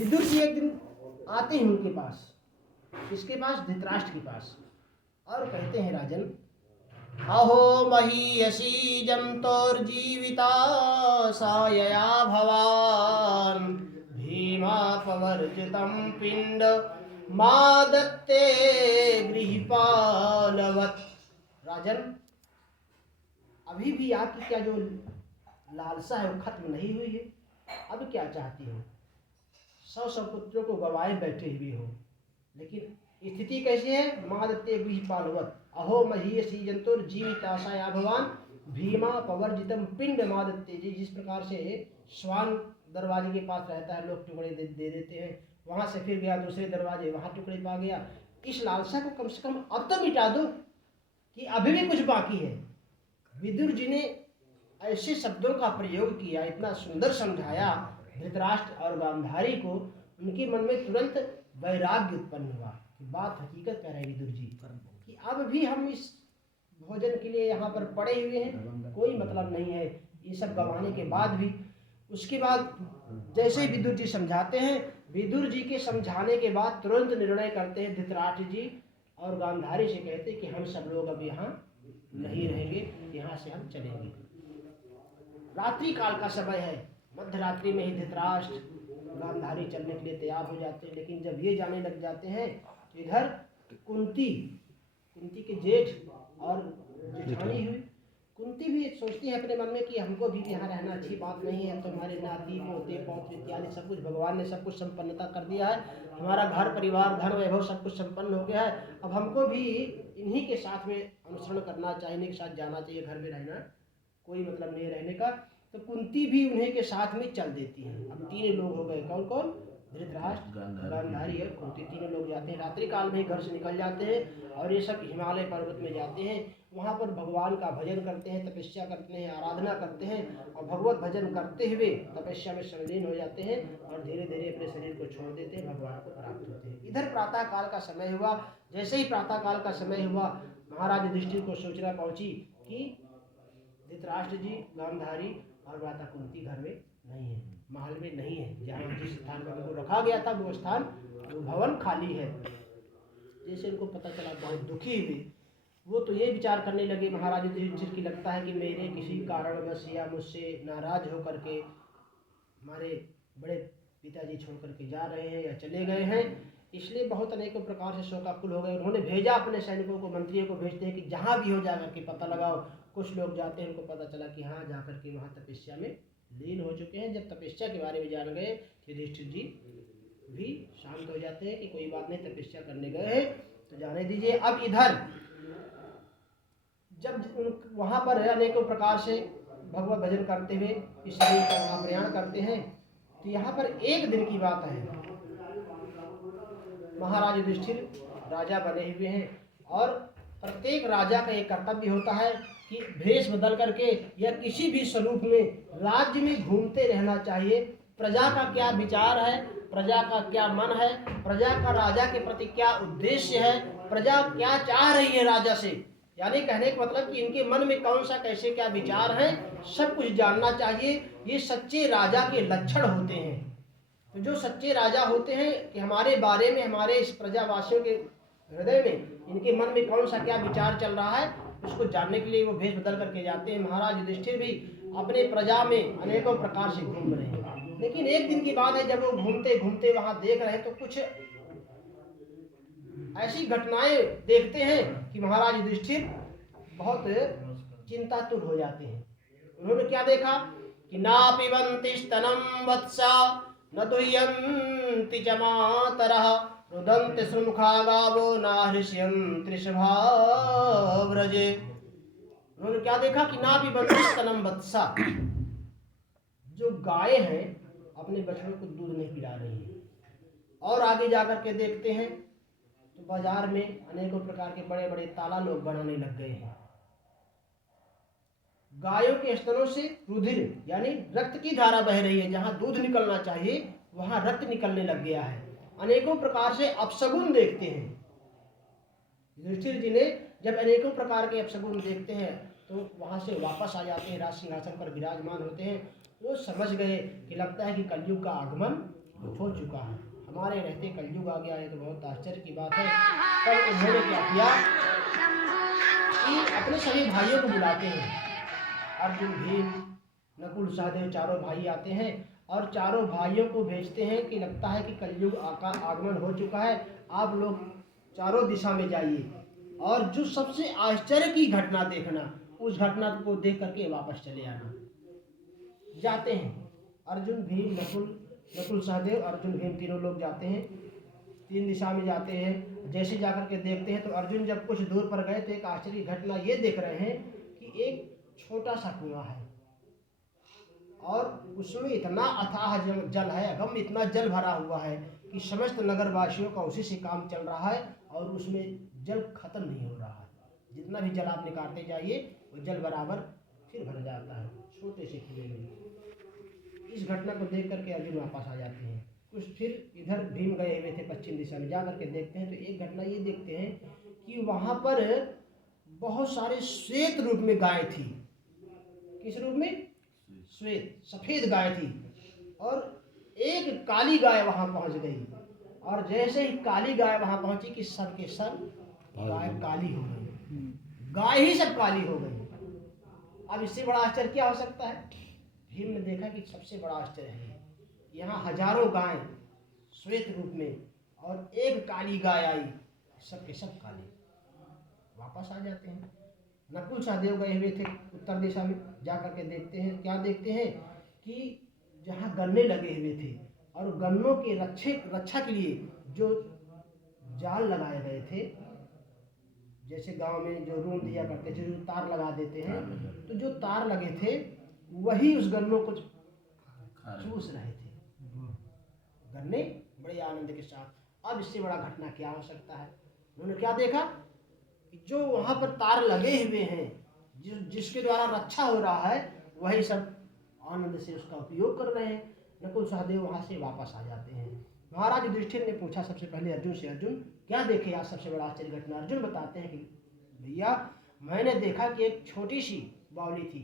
विदुर जी एक दिन आते हैं उनके पास, इसके पास, धृतराष्ट्र के पास, और कहते हैं राजन, अहो महीयसी जंतोर्जीविता सायया भवान भीमापवर्जितं पिंड मादत्ते गृहपालवत्। राजन, अभी भी आपकी क्या जो लालसा है वो खत्म नहीं हुई है? अब क्या चाहती हो? 100 पुत्रों को गवाए बैठे हुए हो, लेकिन स्थिति कैसी है? मादत्ते गृहपालवत् अहो महीयसी जंतुर्जीविताशया भवान भीमा पवर्जितम पिंड मादत्ते। जी, जिस प्रकार से श्वान दरवाजे के पास रहता है, लोग टुकड़े दे देते हैं, वहां से फिर गया दूसरे दरवाजे, वहां टुकड़े पा गया। इस लालसा को कम से कम अब तो मिटा दो कि अभी भी कुछ बाकी है। विदुर जी ने ऐसे शब्दों का प्रयोग किया, इतना सुंदर समझाया धृतराष्ट्र और गांधारी को, उनके मन में तुरंत वैराग्य उत्पन्न हुआ कि बात हकीकत कह रहे विदुर जी कि अब भी हम इस भोजन के लिए यहाँ पर पड़े हुए हैं, कोई मतलब नहीं है ये सब गंवाने के बाद भी। उसके बाद जैसे ही विदुर जी समझाते हैं, विदुर जी के समझाने के बाद तुरंत निर्णय करते हैं धृतराष्ट्र जी और गांधारी से, कहते कि हम सब लोग अब यहाँ नहीं रहेंगे, यहाँ से हम चलेंगे। रात्रि काल का समय है, मध्य रात्रि में ही धृतराष्ट्र गांधारी चलने के लिए तैयार हो जाते हैं। लेकिन जब ये जाने लग जाते हैं तो इधर कुंती के जेठ और जेठानी हुई, कुंती भी सोचती है अपने मन में कि हमको भी यहाँ रहना अच्छी बात नहीं है, हम तो हमारे नाती पोते पौत्र इत्यादि सब कुछ भगवान ने सब कुछ संपन्नता कर दिया है, हमारा घर परिवार धन वैभव सब कुछ संपन्न हो गया है, अब हमको भी इन्हीं के साथ में अनुसरण करना चाहिए, इन्हीं के साथ जाना चाहिए, घर में रहना कोई मतलब नहीं रहने का। तो कुंती भी उन्हीं के साथ में चल देती है। अब 3 लोग हो गए, कौन कौन? धृतराष्ट्र, गांधारी और कुंती, 3 लोग जाते हैं। रात्रि काल में ही घर से निकल जाते हैं और ये सब हिमालय पर्वत में जाते हैं। वहाँ पर भगवान का भजन करते हैं, तपस्या करते हैं, आराधना करते हैं और भगवत भजन करते हुए तपस्या में संलीन हो जाते हैं और धीरे धीरे अपने शरीर को छोड़ देते हैं, भगवान को प्राप्त होते हैं। इधर प्रातः काल का समय हुआ। जैसे ही प्रातः काल का समय हुआ, महाराज युधिष्ठिर को सूचना पहुंची कि धृतराष्ट्र जी, गांधारी और माता कुंती घर में नहीं है, महल में नहीं है। जहाँ जिस स्थान पर उनको रखा गया था वो स्थान, वो भवन खाली है। जैसे उनको पता चला, बहुत दुखी हुए। वो तो ये विचार करने लगे महाराज युधिष्ठिर की, लगता है कि मेरे किसी कारणवश या मुझसे नाराज होकर के हमारे बड़े पिताजी छोड़ करके जा रहे हैं या चले गए हैं, इसलिए बहुत अनेकों प्रकार से शोकाकुल हो गए। उन्होंने भेजा अपने सैनिकों को, मंत्रियों को भेजते हैं कि जहाँ भी हो जा करके पता लगाओ। कुछ लोग जाते हैं, उनको पता चला कि हाँ जा करके वहाँ तपस्या में लीन हो चुके हैं। जब तपस्या के बारे में जान गए, युधिष्ठिर जी भी शांत हो जाते हैं कि कोई बात नहीं, तपस्या करने गए हैं तो जाने दीजिए। अब इधर जब वहाँ पर अनेकों प्रकार से भगवत भजन करते हुए इस शरीर का वहाँ प्रयाण करते हैं, तो यहाँ पर एक दिन की बात है, महाराज युधिष्ठिर राजा बने हुए हैं और प्रत्येक राजा का एक कर्तव्य होता है कि भेष बदल करके या किसी भी स्वरूप में राज्य में घूमते रहना चाहिए। प्रजा का क्या विचार है, प्रजा का क्या मन है, प्रजा का राजा के प्रति क्या उद्देश्य है, प्रजा क्या चाह रही है राजा से, यानी कहने का मतलब कि इनके मन में कौन सा कैसे क्या विचार है, सब कुछ जानना चाहिए। ये सच्चे राजा के लक्षण होते हैं। तो जो सच्चे राजा होते हैं कि हमारे बारे में, हमारे इस प्रजावासियों के हृदय में, इनके मन में कौन सा क्या विचार चल रहा है, उसको जानने के लिए वो भेष बदल करके जाते हैं। महाराज युधिष्ठिर भी अपने प्रजा में अनेकों प्रकार से घूम रहे हैं। लेकिन एक दिन की बात है, जब वो घूमते घूमते वहां देख रहे हैं तो कुछ ऐसी घटनाएं देखते हैं कि महाराज युधिष्ठिर बहुत चिंतातुर हो जाते हैं। उन्होंने क्या देखा कि ना पिबंति स्तनम वत्सा न दुह्यन्ति च मातरः रुदन्ति श्रुमुखा गावो न हृष्यन्ति व्रजे। उन्होंने क्या देखा कि ना पिबंति स्तनम वत्सा, जो गाय हैं अपने बछड़ों को दूध नहीं पिला रही है। और आगे जाकर के देखते हैं तो बाजार में अनेकों प्रकार के बड़े बड़े ताला लोग बनाने लग गए हैं। गायों के स्तनों से रुधिर यानी रक्त की धारा बह रही है, जहां दूध निकलना चाहिए वहां रक्त निकलने लग गया है। अनेकों प्रकार से अपशगुन देखते हैं। युधिष्ठिर जी ने जब अनेकों प्रकार के अपशगुन देखते हैं तो वहां से वापस आ जाते हैं, राज सिंहासन पर विराजमान होते हैं। वो समझ गए कि लगता है कि कलयुग का आगमन कुछ हो चुका है। हमारे रहते कलयुग आ गया है तो बहुत आश्चर्य की बात है। तब उन्होंने क्या किया कि अपने सभी भाइयों को बुलाते हैं, अर्जुन, भीम, नकुल, सहदेव, चारों भाई आते हैं और चारों भाइयों को भेजते हैं कि लगता है कि कलयुग का आगमन हो चुका है, आप लोग चारों दिशा में जाइए और जो सबसे आश्चर्य की घटना देखना, उस घटना को देख करके वापस चले आना। जाते हैं अर्जुन, भीम, नकुल, सहदेव, अर्जुन, भीम तीनों लोग जाते हैं, 3 दिशा में जाते हैं। जैसे जाकर के देखते हैं तो अर्जुन जब कुछ दूर पर गए तो एक आश्चर्य की घटना ये देख रहे हैं कि एक छोटा सा कुआं है और उसमें इतना अथाह जल है, अगम इतना जल भरा हुआ है कि समस्त नगरवासियों का उसी से काम चल रहा है और उसमें जल खत्म नहीं हो रहा है। जितना भी जल आप निकालते जाइए वो जल बराबर फिर भर जाता है छोटे से कुएं में। इस घटना को देख करके अर्जुन वापस आ जाते हैं। कुछ फिर इधर भीम गए हुए थे पश्चिम दिशा में, जा करके देखते हैं तो एक घटना ये देखते हैं कि वहाँ पर बहुत सारे श्वेत रूप में गाय थी। किस रूप में? श्वेत, सफ़ेद गाय थी और एक काली गाय वहाँ पहुँच गई और जैसे ही काली गाय वहाँ पहुँची कि सब के सब गाय काली हो गई, गाय ही सब काली हो गई। अब इससे बड़ा आश्चर्य क्या हो सकता है? भीम ने देखा कि सबसे बड़ा आश्चर्य है, यहाँ हजारों गाय श्वेत रूप में और एक काली गाय आई, सब के सब काली। वापस आ जाते हैं। नकुल, सहदेव गए हुए थे उत्तर दिशा में, जा करके देखते हैं, क्या देखते हैं कि जहाँ गन्ने लगे हुए थे और गन्नों के रक्षा के लिए जो जाल लगाए गए थे, जैसे गांव में जो रूम दिया करते थे, जो तार लगा देते हैं, तो जो तार लगे थे वही उस गन्नों को चूस रहे थे गन्ने बड़े आनंद के साथ। अब इससे बड़ा घटना क्या हो सकता है? उन्होंने क्या देखा कि जो वहाँ पर तार लगे हुए हैं, जिसके द्वारा रक्षा हो रहा है, वही सब आनंद से उसका उपयोग कर रहे हैं। नकुल, सहदेव वहाँ से वापस आ जाते हैं। महाराज युधिष्ठिर ने पूछा सबसे पहले अर्जुन से, अर्जुन क्या देखे आज सबसे बड़ा आश्चर्य घटना? अर्जुन बताते हैं कि भैया मैंने देखा कि एक छोटी सी बावली थी,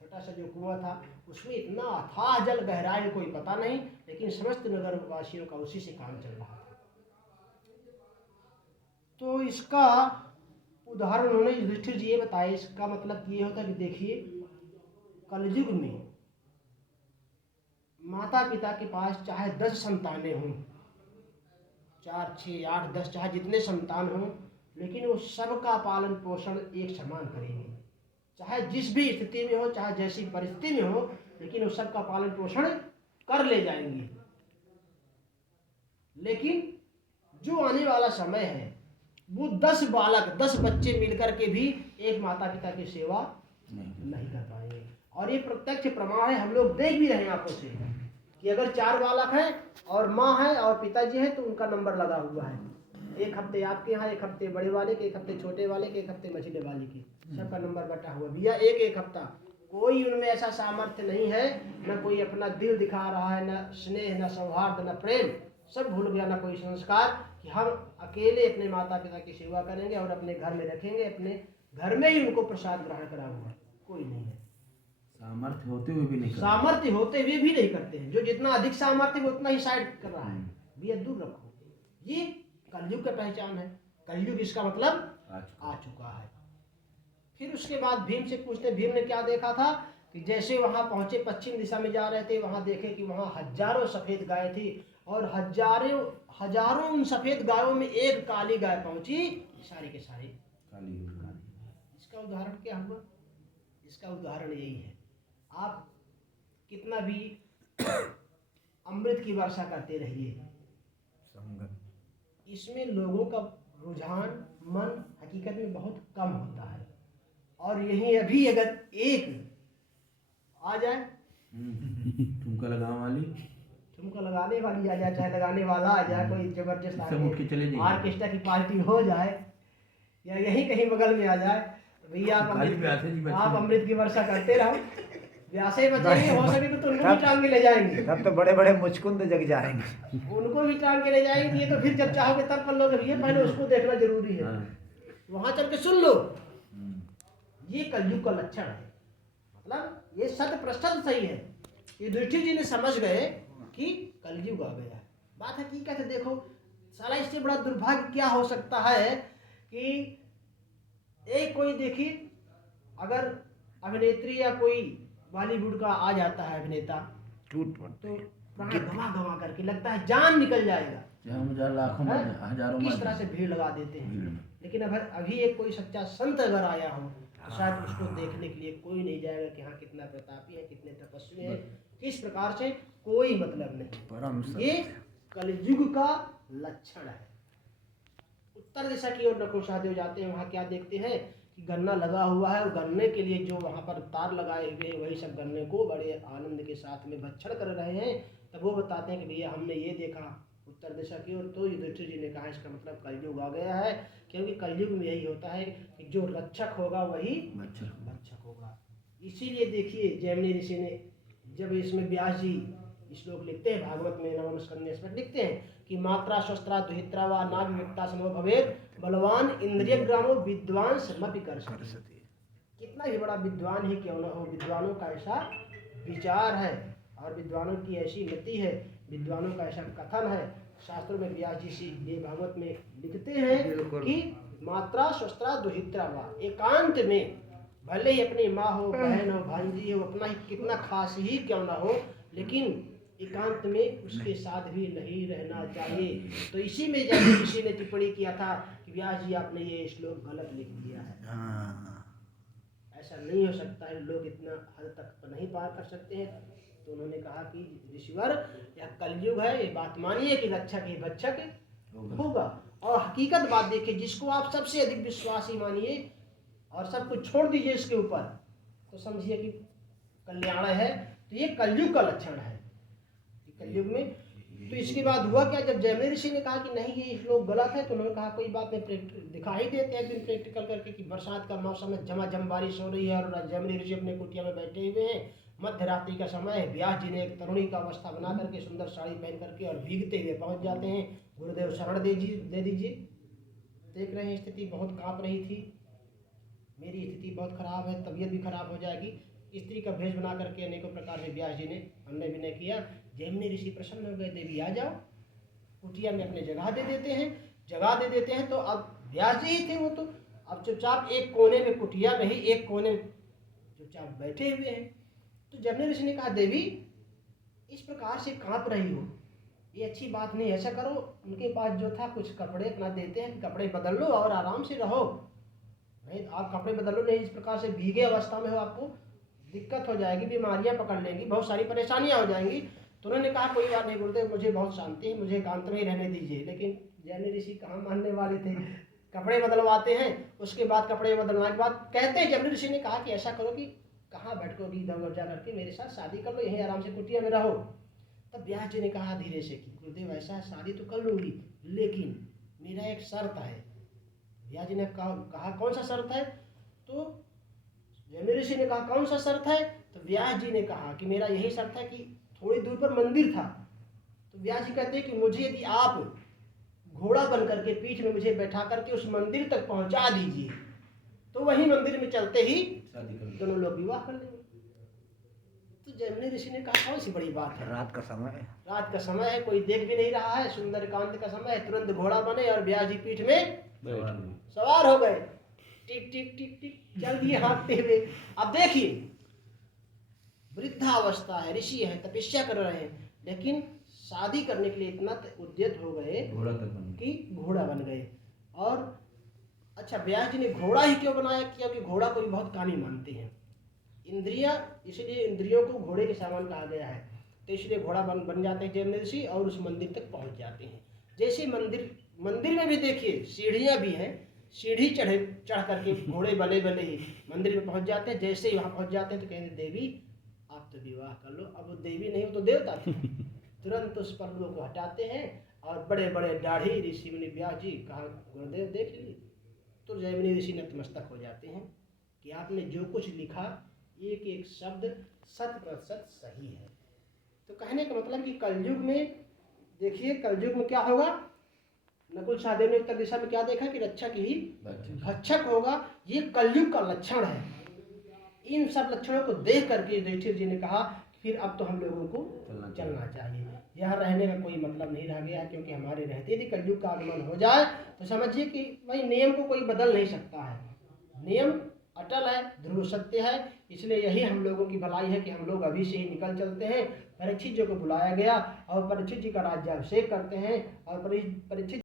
छोटा सा जो कुआं था, उसमें इतना अथाह जल, गहराई कोई पता नहीं, लेकिन समस्त नगरवासियों का उसी से काम चल रहा था। तो इसका उदाहरण उन्होंने युधिष्ठिर जी ये बताया, इसका मतलब ये होता कि देखिए कलयुग में माता पिता के पास चाहे 10 संतानें हों, 4, 6, 8, 10, चाहे जितने संतान हों, लेकिन वो सबका पालन पोषण एक समान करेंगे। चाहे जिस भी स्थिति में हो, चाहे जैसी परिस्थिति में हो, लेकिन वो सबका पालन पोषण कर ले जाएंगे। लेकिन जो आने वाला समय है वो 10 बालक, 10 बच्चे मिलकर के भी एक माता पिता की सेवा नहीं कर पाएंगे। और ये प्रत्यक्ष प्रमाण है, हम लोग देख भी रहे हैं आंखों से कि अगर 4 बालक हैं और माँ है और पिताजी है तो उनका नंबर लगा हुआ है। एक हफ्ते आपके यहाँ, एक हफ्ते बड़े वाले के, एक हफ्ते छोटे वाले के, एक हफ्ते मछली वाले के, सबका नंबर बटा हुआ भैया एक हफ्ता। कोई उनमें ऐसा सामर्थ्य नहीं है, न कोई अपना दिल दिखा रहा है, न स्नेह, न सौहार्द, न प्रेम, सब भूल गया, न कोई संस्कार कि हम अकेले अपने माता पिता की सेवा करेंगे और अपने घर में रखेंगे, अपने घर में ही उनको प्रसाद ग्रहण कराऊंगा। कोई नहीं है, सामर्थ्य होते हुए भी नहीं, सामर्थ्य होते हुए भी नहीं करते हैं। जो जितना अधिक सामर्थ्य है उतना ही साइड कर रहा है। भैया दूर रखो, ये कलयुग का पहचान है। कलयुग इसका मतलब आ चुका है। फिर उसके बाद भीम से पूछते, भीम ने क्या देखा था कि जैसे वहां पहुंचे, पश्चिम दिशा में जा रहे थे, वहां देखे कि वहां हजारों सफेद गाय थी और हजारों उन सफेद गायों में एक काली गाय पहुंची, सारी के सारी काली हो गई। इसका उदाहरण क्या हुआ? इसका उदाहरण यही है, आप कितना भी अमृत की वर्षा करते रहिए, इसमें लोगों का रुझान, मन हकीकत में बहुत कम होता है। और यही अभी अगर एक आ जाए, ठुमका लगाने वाली आ जाए, चाहे लगाने वाला आ जाए, कोई जबरदस्त ऑर्केस्ट्रा की पार्टी हो जाए, या यही कहीं बगल में आ जाए, तो भैया आप अमृत की वर्षा करते रहो, व्यासे बचेंगे, हो सके तो उनको भी टांग के ले जाएंगे। तब तो बड़े बड़े मुचकुंद जग जाएंगे, उनको भी टांग के ले जाएंगे। ये तो फिर जब चाहोगे तब कर लोगे भैया, पहले उसको देखना जरूरी है, वहां चल के सुन लो। ये कलयुग का लक्षण है, मतलब ये 100% सही है। युधिष्ठिर जी ने समझ गए कि कलयुग आ गया है। बात हकीकत है। देखो साला इससे बड़ा दुर्भाग्य क्या हो सकता है कि एक कोई देखिए अगर अभिनेत्री या कोई बॉलीवुड का आ जाता है अभिनेता टूट तो पड़ते प्राण गवा गवा करके लगता है जान निकल जाएगा, जहाँ हजार लाखों में है? हजारों किस में तरह से भीड़ लगा देते हैं। भीड़ में। लेकिन अगर अभी एक कोई सच्चा संत अगर आया हो तो शायद उसको देखने के लिए कोई नहीं जाएगा कि हाँ कितना प्रतापी है, कितने तपस्वी है, किस प्रकार से, कोई मतलब नहीं। परम ये कलयुग का लक्षण है। उत्तर दिशा की ओर नकुल सहदेव जाते हैं, वहाँ क्या देखते हैं कि गन्ना लगा हुआ है और गन्ने के लिए जो वहाँ पर तार लगाए हुए हैं वही सब गन्ने को बड़े आनंद के साथ में भक्षण कर रहे हैं। तब वो बताते हैं कि भैया हमने ये देखा उत्तर दिशा की ओर, तो युधिष्ठिर जी ने कहा इसका मतलब कलयुग आ गया है, क्योंकि कलयुग में यही होता है कि जो रक्षक होगा वही भक्षक होगा। इसीलिए देखिए जैमिनी ऋषि ने जब इसमें व्यास जी श्लोक लिखते हैं भागवत में नवम स्कंद में इसमें लिखते हैं कि मात्रा शस्त्रा दुहित्रा व नाग वित्ता समो भवेद बलवान इंद्रिय ग्रामो विद्वान समपि कर सकते। कितना भी बड़ा विद्वान ही क्यों न हो, विद्वानों का ऐसा विचार है और विद्वानों की ऐसी मति है, विद्वानों का ऐसा कथन है। शास्त्रों में व्यास जी से ये भागवत में लिखते हैं कि मात्रा शस्त्रा दुहित्रा व, एकांत में भले ही अपनी माँ हो, बहन हो, भांजी हो, अपना ही कितना खास ही क्यों ना हो, लेकिन एकांत में उसके साथ भी नहीं रहना चाहिए। तो इसी में जैसे किसी ने टिप्पणी किया था कि व्यास जी आपने ये श्लोक गलत लिख दिया है, ऐसा नहीं हो सकता है, लोग इतना हद तक नहीं पार कर सकते हैं। तो उन्होंने कहा कि ऋषिवर यह कलयुग है, ये बात मानिए कि रक्षक ही भक्षक होगा। और हकीकत बात देखिए, जिसको आप सबसे अधिक विश्वासी मानिए और सब कुछ छोड़ दीजिए इसके ऊपर, तो समझिए कि कल्याण है। तो ये कलयुग का लक्षण है कलयुग में। तो इसके बाद हुआ क्या, जब जैमिनी ऋषि ने कहा कि नहीं ये लोग गलत है, तो उन्होंने कहा कोई बात नहीं, दिखा ही देते हैं दिन प्रैक्टिकल करके कि बरसात का मौसम है, झमाझम बारिश हो रही है और जैमिनी ऋषि अपने कुटिया में बैठे हुए हैं, मध्य रात्रि का समय है। व्यास जी ने एक तरुणी का अवस्था बना करके सुंदर साड़ी पहन करके और भीगते हुए पहुंच जाते हैं, गुरुदेव शरण दे दीजिए। देख रहे हैं स्थिति बहुत कांप रही थी, मेरी स्थिति बहुत खराब है, तबीयत भी खराब हो जाएगी। स्त्री का भेष बना करके अनेकों प्रकार से व्यास जी ने अन्य विनय किया। जैमिनी ऋषि प्रसन्न हो गए, देवी आ जाओ, कुटिया में अपने जगह दे देते हैं। तो अब व्यास जी ही थे वो, तो अब चुपचाप एक कोने में, कुटिया में ही एक कोने में चुपचाप बैठे हुए हैं। तो जैमिनी ऋषि ने कहा देवी इस प्रकार से कांप रही हो, ये अच्छी बात नहीं, ऐसा करो, उनके पास जो था कुछ कपड़े अपना देते हैं, कपड़े बदल लो और आराम से रहो। नहीं आप कपड़े बदल लो, नहीं इस प्रकार से भीगे अवस्था में हो, आपको दिक्कत हो जाएगी, बीमारियां पकड़ लेंगी, बहुत सारी परेशानियां हो जाएंगी। तो उन्होंने कहा कोई बात नहीं गुरुदेव, मुझे बहुत शांति है, मुझे एकांत में ही रहने दीजिए। लेकिन जैमिनी ऋषि कहाँ मानने वाले थे, कपड़े बदलवाते हैं, उसके बाद कपड़े बदलवाने के बाद कहते हैं जैमिनी ऋषि ने कहा कि ऐसा करो कि कहाँ भटकोगी इधर उधर जा करके, मेरे साथ शादी कर लो, यहीं आराम से कुटिया में रहो। तब व्यास जी ने कहा धीरे से कि गुरुदेव ऐसा शादी तो कर लूँगी, लेकिन मेरा एक शर्त है। व्यास जी ने कहा कौन सा शर्त है? तो जैमिनी ऋषि ने कहा कौन सा शर्त है? तो व्यास जी ने कहा कि मेरा यही शर्त है कि थोड़ी दूर पर मंदिर था। तो व्यास जी कहते हैं कि मुझे यदि आप घोड़ा बन करके पीठ में मुझे बैठा करके उस मंदिर तक पहुंचा दीजिए, तो वही मंदिर में चलते ही दोनों लोग विवाह कर लेंगे। तो जैमिनी ऋषि ने कहा कौन सी बड़ी बात है, रात का समय है, कोई देख भी नहीं रहा है, सुंदर एकांत का समय है, तुरंत घोड़ा बने और व्यास जी पीठ में सवार हो गए, टिक टिक टिक टिक चल दिए हाँकते हुए। अब देखिए वृद्धावस्था है, ऋषि है, तपस्या कर रहे हैं, लेकिन शादी करने के लिए इतना उद्यत हो गए कि घोड़ा बन गए। और अच्छा व्यास जी ने घोड़ा ही क्यों बनाया? क्योंकि घोड़ा को भी बहुत कामी मानते हैं इंद्रियां, इसलिए इंद्रियों को घोड़े के समान कहा गया है। तो इसलिए घोड़ा बन जाते हैं जैमिनी ऋषि और उस मंदिर तक पहुंच जाते हैं। जैसे मंदिर में भी देखिए सीढ़ियां भी हैं, सीढ़ी चढ़ करके घोड़े बले ही मंदिर में पहुंच जाते हैं। जैसे ही वहाँ पहुंच जाते हैं तो कहते देवी आप तो विवाह कर लो। अब वो देवी नहीं, वो तो देवता थे। तुरंत उस पल्लू को हटाते हैं और बड़े बड़े दाढ़ी ऋषि मुनि व्यास जी कहा गुरुदेव देख ली। तो जैमिनी ऋषि नतमस्तक हो जाते हैं कि आपने जो कुछ लिखा एक एक शब्द 100% सही है। तो कहने का मतलब कि कलयुग में देखिए, कलयुग में क्या होगा, नकुल सहदेव ने उत्तर दिशा में क्या देखा कि रक्षक ही भक्षक होगा। ये कलयुग का लक्षण है। इन सब लक्षणों को देख करके युधिष्ठिर जी ने कहा फिर अब तो हम लोगों को चलना चाहिए। यह रहने का कोई मतलब नहीं रह गया, क्योंकि हमारे रहते यदि कलयुग का आगमन हो जाए तो समझिए कि भाई नियम को कोई बदल नहीं सकता है। नियम अटल है, ध्रुव सत्य है। इसलिए यही हम लोगों की भलाई है कि हम लोग अभी से ही निकल चलते हैं। परीक्षित जी को बुलाया गया और परीक्षित जी का राज्याभिषेक करते हैं और परीक्षित